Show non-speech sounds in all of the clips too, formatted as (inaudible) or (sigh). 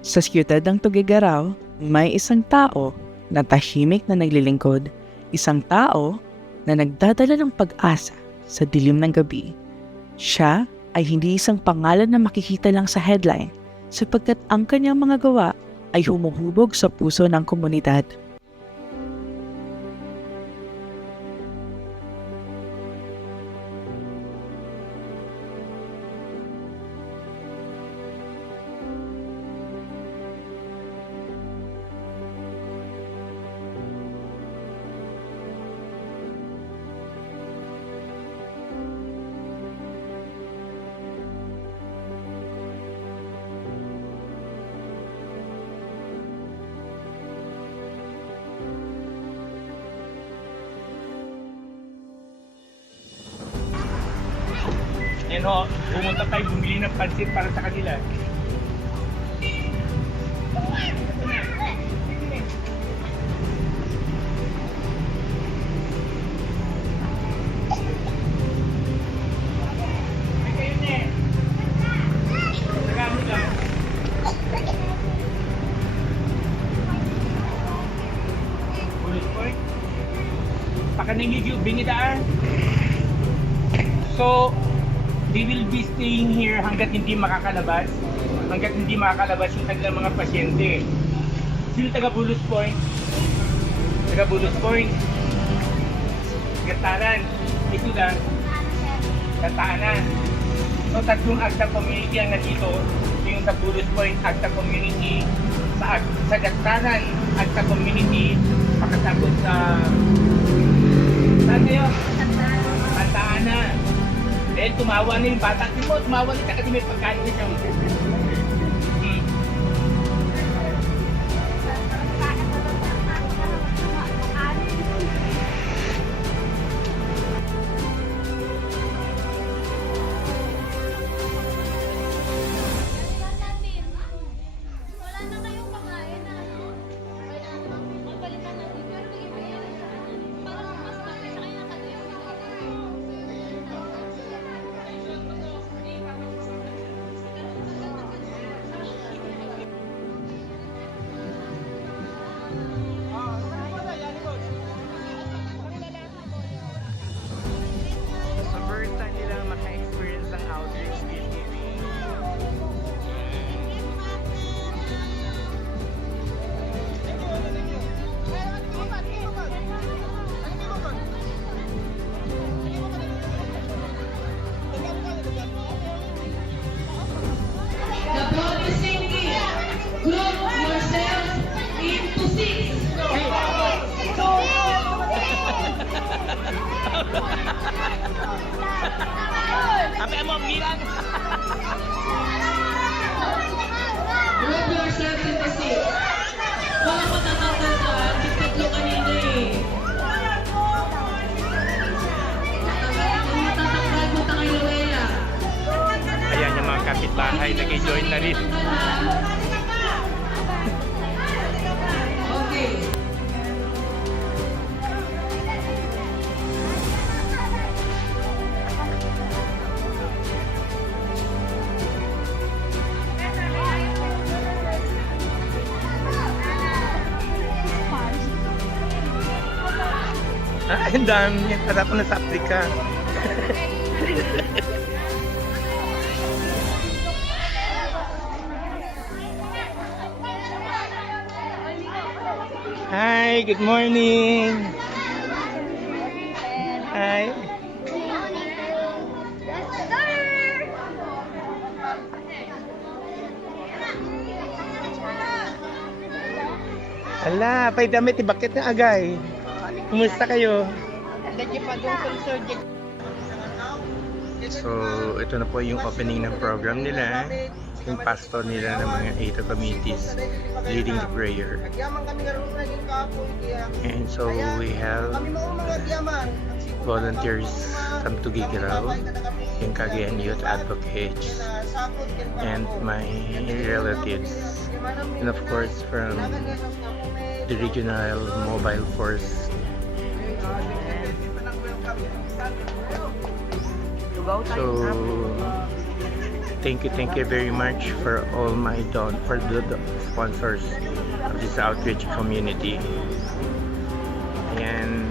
Sa siyudad ng Tugigaraw, may isang tao na tahimik na naglilingkod, isang tao na nagdadala ng pag-asa sa dilim ng gabi. Siya ay hindi isang pangalan na makikita lang sa headline sapagkat ang kanyang mga gawa ay humuhubog sa puso ng komunidad. Ho, pumunta tayo bumili ng pansit para sa kanila. Will be staying here hanggat hindi makakalabas. Hanggat hindi makakalabas yung kanilang mga pasyente. Sino taga Bulus Point? Taga Bulus Point. Gatanan. Ito lang. Gatanan. So, tatlong Agta community ang nandito. Yung sa Bulus Point, Agta community. Sa, sa Gatanan, Agta community. Pakatapos sa... Saan kayo? Tumawa na yung bata. Di mo, tumawa na kasi may pagkain na kapitbahay, nag-join na rin. Okay. Ah, ang dami ko na sa Africa. (laughs) Hi, good morning. Hi. Ala, pay damit ibakit na agay. Kumusta kayo? So, ito na po yung opening ng program nila. Yung pastor nila ng mga AITA committees leading the prayer. And so we have volunteers from Tugigaraw, yung Cagayan Youth Advocates, and my relatives. And of course from the Regional Mobile Force So, thank you, thank you very much for all my don for the, the sponsors of this outreach community. Ayan.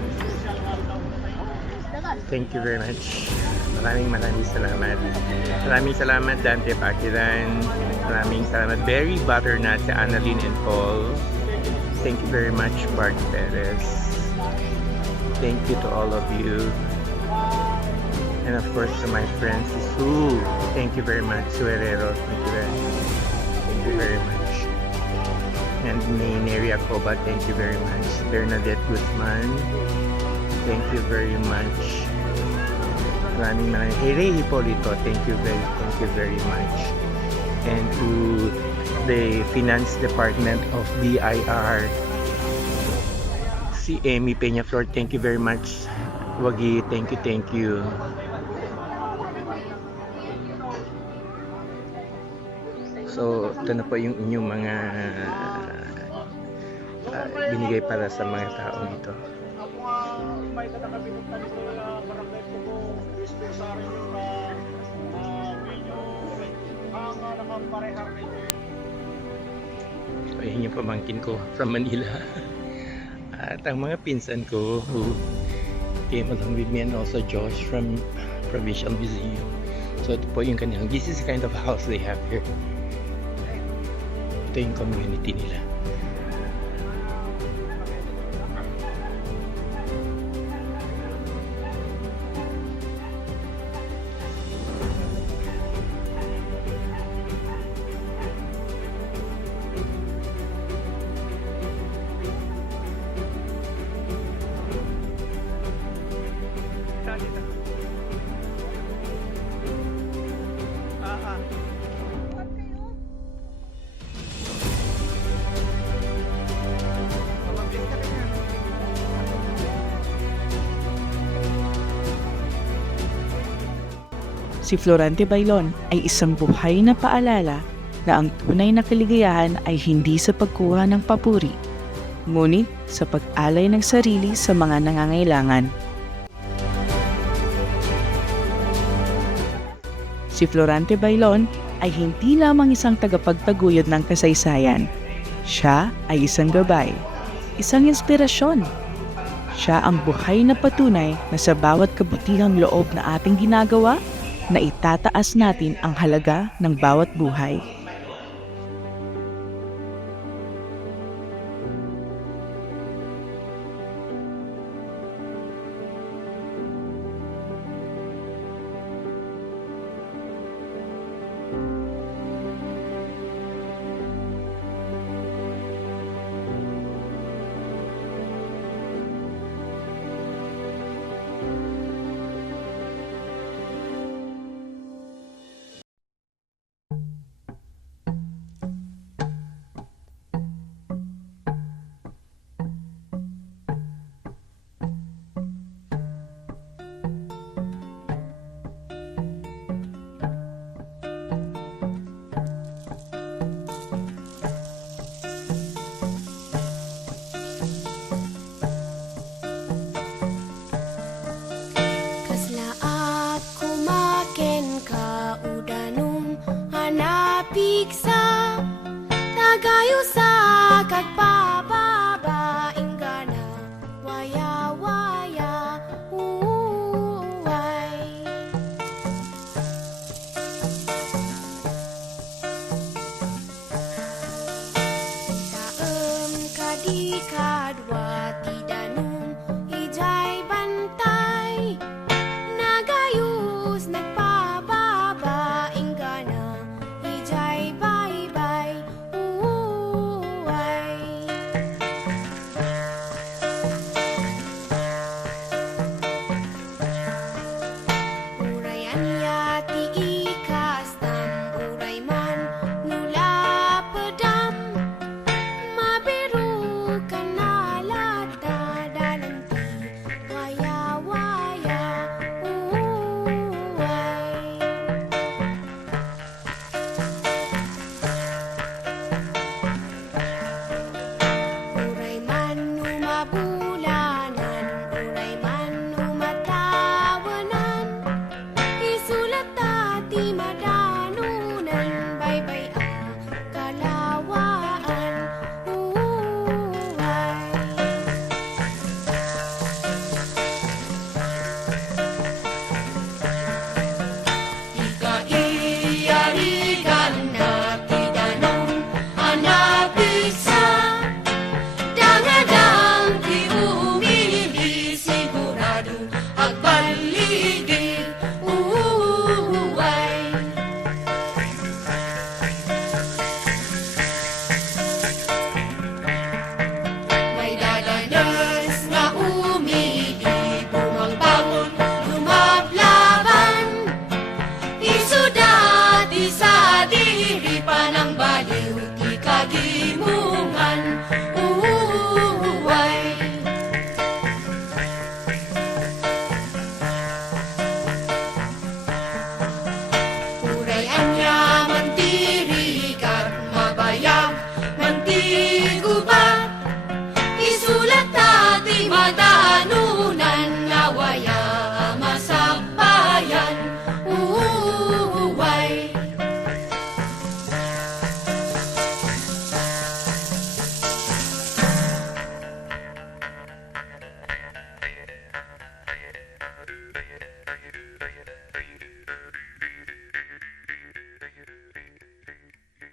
Thank you very much. Maraming maraming salamat. Maraming salamat Dante Pakiran. Maraming salamat Berry Butternut sa Annalyn and Paul. Thank you very much Bart Perez. Thank you to all of you. And of course to my friends, Sue. Thank you very much, Sue Herrero. Thank you very much. Thank you very much. And may Neri Acoba, thank you very much. Bernadette Guzman, thank you very much. Maraming maraming. Hey, Hipolito, thank you very, thank you very much. And to the Finance Department of BIR, si Amy Peñaflor, thank you very much. Wagi, thank you, thank you. So, ito na po yung inyong mga ah, binigay para sa mga taong ito. may tatakabinong tali ko na barangay po ko dispensary nyo na uh, medyo ang uh, nakaparehar ninyo So, ayun yung pamangkin ko from Manila. (laughs) At ang mga pinsan ko who came along with me and also Josh from Provincial Museum. So ito po yung kanilang, this is the kind of house they have here. Ito yung community nila. Si Florante Bailon ay isang buhay na paalala na ang tunay na kaligayahan ay hindi sa pagkuha ng papuri, ngunit sa pag-alay ng sarili sa mga nangangailangan. Si Florante Bailon ay hindi lamang isang tagapagtaguyod ng kasaysayan. Siya ay isang gabay, isang inspirasyon. Siya ang buhay na patunay na sa bawat kabutihang loob na ating ginagawa, na itataas natin ang halaga ng bawat buhay.